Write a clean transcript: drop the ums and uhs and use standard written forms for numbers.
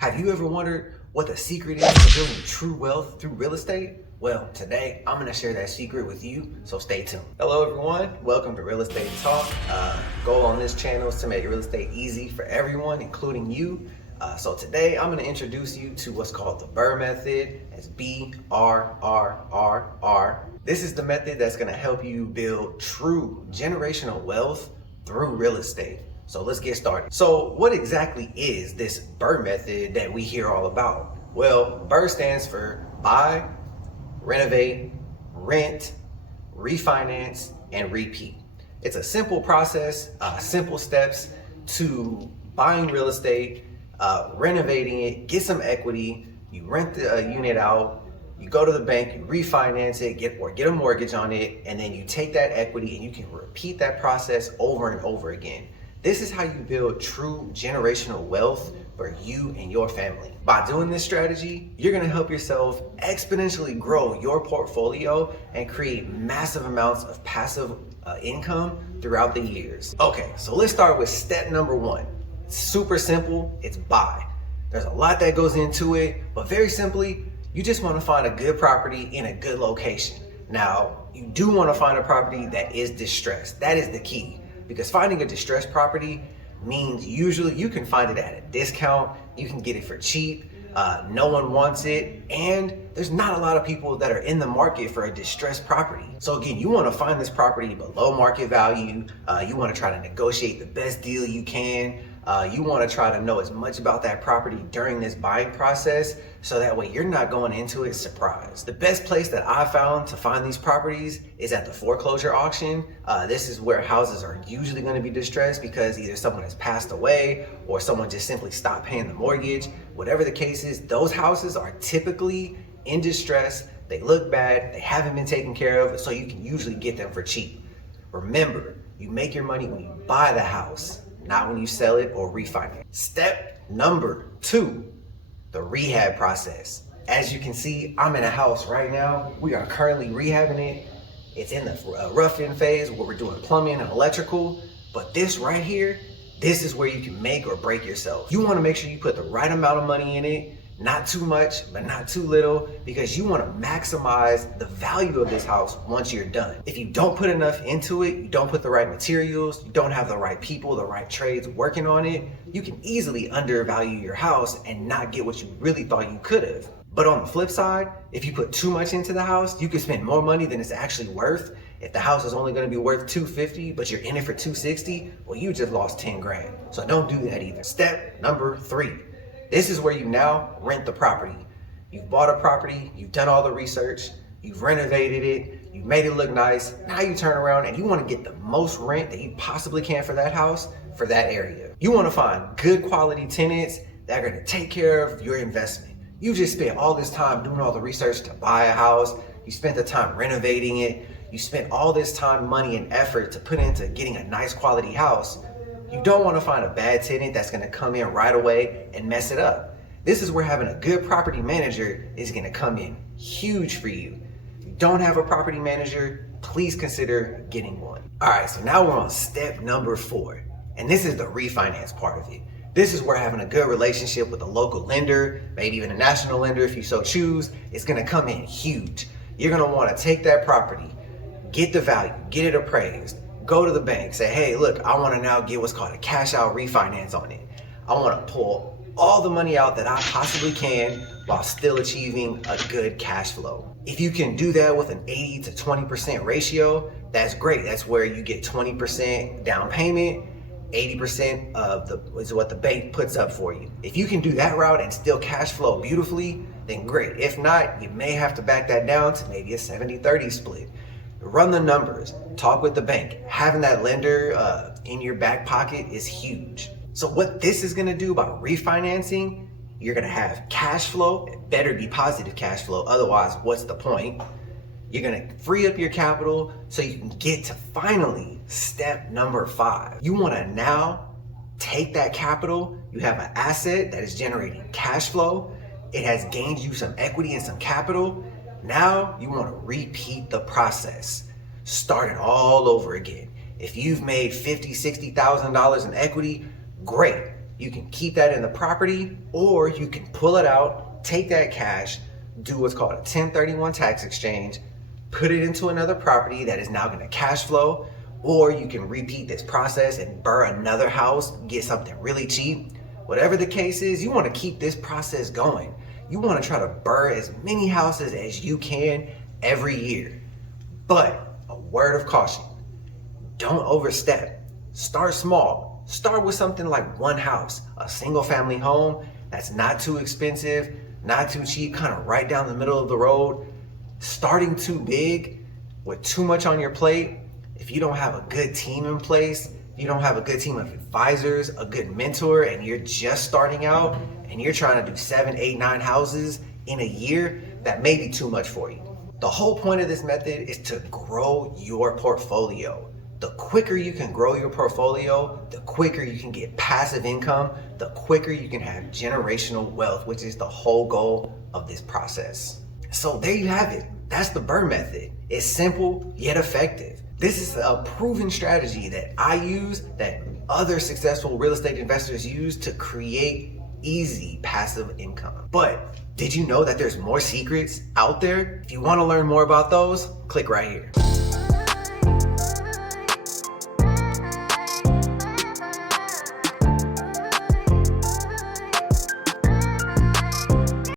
Have you ever wondered what the secret is to building true wealth through real estate? Well, today I'm going to share that secret with you, so stay tuned. Hello everyone, welcome to Real Estate Talk. Goal on this channel is to make real estate easy for everyone, including you. So today I'm going to introduce you to what's called the BRRRR Method. It's BRRRR. This is the method that's going to help you build true generational wealth through real estate. So let's get started. So what exactly is this BRRRR method that we hear all about? Well, BRRRR stands for buy, renovate, rent, refinance, and repeat. It's a simple process, simple steps to buying real estate, renovating it, get some equity, you rent the unit out, you go to the bank, you refinance it, get a mortgage on it, and then you take that equity and you can repeat that process over and over again. This is how you build true generational wealth for you and your family. By doing this strategy, you're gonna help yourself exponentially grow your portfolio and create massive amounts of passive income throughout the years. Okay, so let's start with step number one. It's super simple, it's buy. There's a lot that goes into it, but very simply, you just wanna find a good property in a good location. Now, you do wanna find a property that is distressed. That is the key. Because finding a distressed property means usually you can find it at a discount, you can get it for cheap, no one wants it, and there's not a lot of people that are in the market for a distressed property. So again, you want to find this property below market value, you want to try to negotiate the best deal you can, you want to try to know as much about that property during this buying process so that way you're not going into it surprised. The best place that I found to find these properties is at the foreclosure auction. This is where houses are usually going to be distressed because either someone has passed away or someone just simply stopped paying the mortgage. Whatever the case is, those houses are typically in distress. They look bad, they haven't been taken care of, so you can usually get them for cheap. Remember, you make your money when you buy the house, not when you sell it or refinance. Step number two, the rehab process. As you can see, I'm in a house right now. We are currently rehabbing it. It's in the rough-in phase where we're doing plumbing and electrical, but this right here, this is where you can make or break yourself. You wanna make sure you put the right amount of money in it, not too much, but not too little, because you want to maximize the value of this house once you're done. If you don't put enough into it, you don't put the right materials, you don't have the right people, the right trades working on it, you can easily undervalue your house and not get what you really thought you could have. But on the flip side, if you put too much into the house, you can spend more money than it's actually worth. If the house is only going to be worth $250, but you're in it for $260, well, you just lost 10 grand. So don't do that either. Step number three. This is where you now rent the property. You've bought a property, you've done all the research, you've renovated it, you've made it look nice. Now you turn around and you want to get the most rent that you possibly can for that house, for that area. You want to find good quality tenants that are going to take care of your investment. You just spent all this time doing all the research to buy a house, you spent the time renovating it, you spent all this time, money, and effort to put into getting a nice quality house. You don't want to find a bad tenant that's going to come in right away and mess it up. This is where having a good property manager is going to come in huge for you. If you don't have a property manager, please consider getting one. All right, so now we're on step number four, and this is the refinance part of it. This is where having a good relationship with a local lender, maybe even a national lender if you so choose, is going to come in huge. You're going to want to take that property, get the value, get it appraised, go to the bank, say, hey, look, I want to now get what's called a cash out refinance on it. I want to pull all the money out that I possibly can while still achieving a good cash flow. If you can do that with an 80 to 20% ratio, that's great. That's where you get 20% down payment, 80% of is what the bank puts up for you. If you can do that route and still cash flow beautifully, then great. If not, you may have to back that down to maybe a 70-30 split. Run the numbers, talk with the bank. Having that lender in your back pocket is huge. So what this is gonna do by refinancing, you're gonna have cash flow. It better be positive cash flow, otherwise what's the point? You're gonna free up your capital so you can get to finally step number five. You wanna now take that capital, you have an asset that is generating cash flow, it has gained you some equity and some capital. Now you want to repeat the process. Start it all over again. If you've made $50,000, $60,000 in equity, great. You can keep that in the property, or you can pull it out, take that cash, do what's called a 1031 tax exchange, put it into another property that is now going to cash flow, or you can repeat this process and BRRRR another house, get something really cheap. Whatever the case is, you want to keep this process going. You want to try to BRRRR as many houses as you can every year. But a word of caution, don't overstep. Start small. Start with something like one house, a single family home that's not too expensive, not too cheap, kind of right down the middle of the road. Starting too big with too much on your plate, if you don't have a good team in place, if you don't have a good team of advisors, a good mentor, and you're just starting out and you're trying to do 7, 8, 9 houses in a year, that may be too much for you. The whole point of this method is to grow your portfolio. The quicker you can grow your portfolio, the quicker you can get passive income, the quicker you can have generational wealth, which is the whole goal of this process. So there you have it. That's the BRRRR method. It's simple yet effective. This is a proven strategy that I use, that other successful real estate investors use to create easy passive income. But did you know that there's more secrets out there? If you want to learn more about those, click right here.